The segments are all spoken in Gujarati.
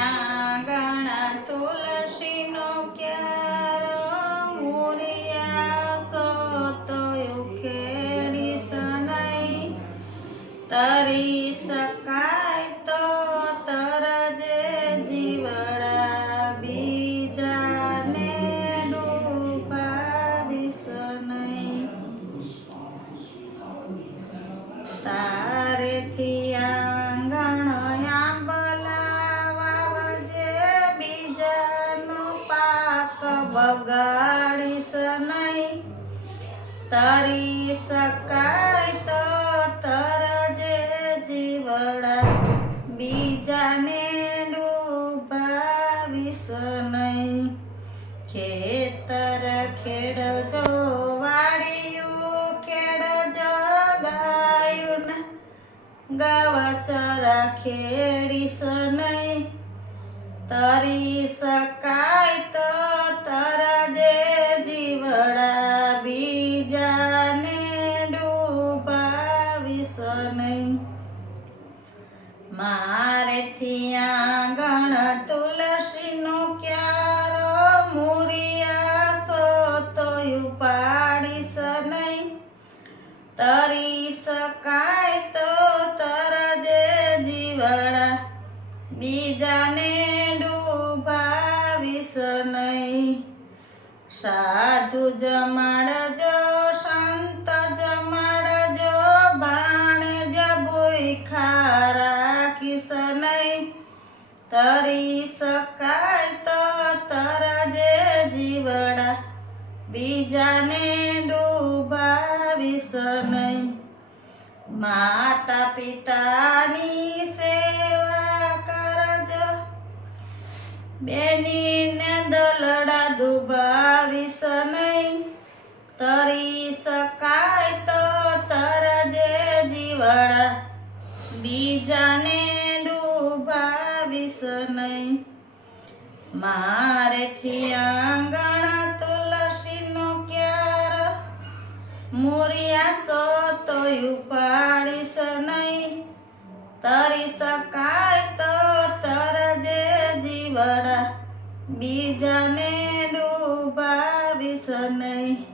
આંગણા બગાડીશ નહીં. તરી શકાય તો તરજે જીવડા બીજાને ડૂબાવીશ નહીં. ખેતર ખેડજો, વાડિયું ખેડજો, ગાયું ગવચરા ખેડીશ નહીં. તરી શકાય તો મારેથી આંગણ તુલસીનો ક્યારો મુરિયા સોતોયું પાડીશ નહીં. તરી શકાય તો તરજે બીજાને ડૂબાવીશ નહીં. સાધુ જમાડજો તરી શકાય તો તરજે જીવડા, બીજાને ડૂબાવીશ નહીં. માતા પિતાની સેવા કરજો, બેનીને દલડા ડૂબાવીશ નહીં. તરી મારેથી આંગણા તુલસીનો ક્યાર મુરિયા સોતોયું પાડીશ નહીં. તરી શકાય તો તરજે જીવડા. બીજાને ડૂબાવીશ નહીં.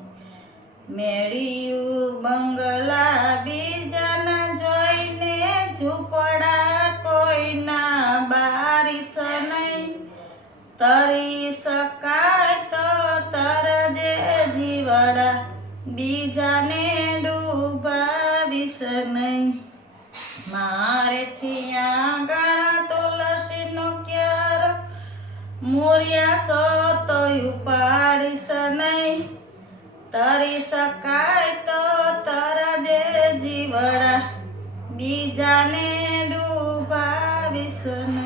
મેળ્યું બંગલા બીજાના તરી શકાય તો તરજે જીવડા બીજાને ડૂબાવીશ નહીં. મારેથી આગળ તુલસીનો ક્યાર, મોર્યા સો તો ઉપાડીશ નહીં. તરી શકાય તો તરજે જીવડા બીજાને ડૂબાવીશ નહીં.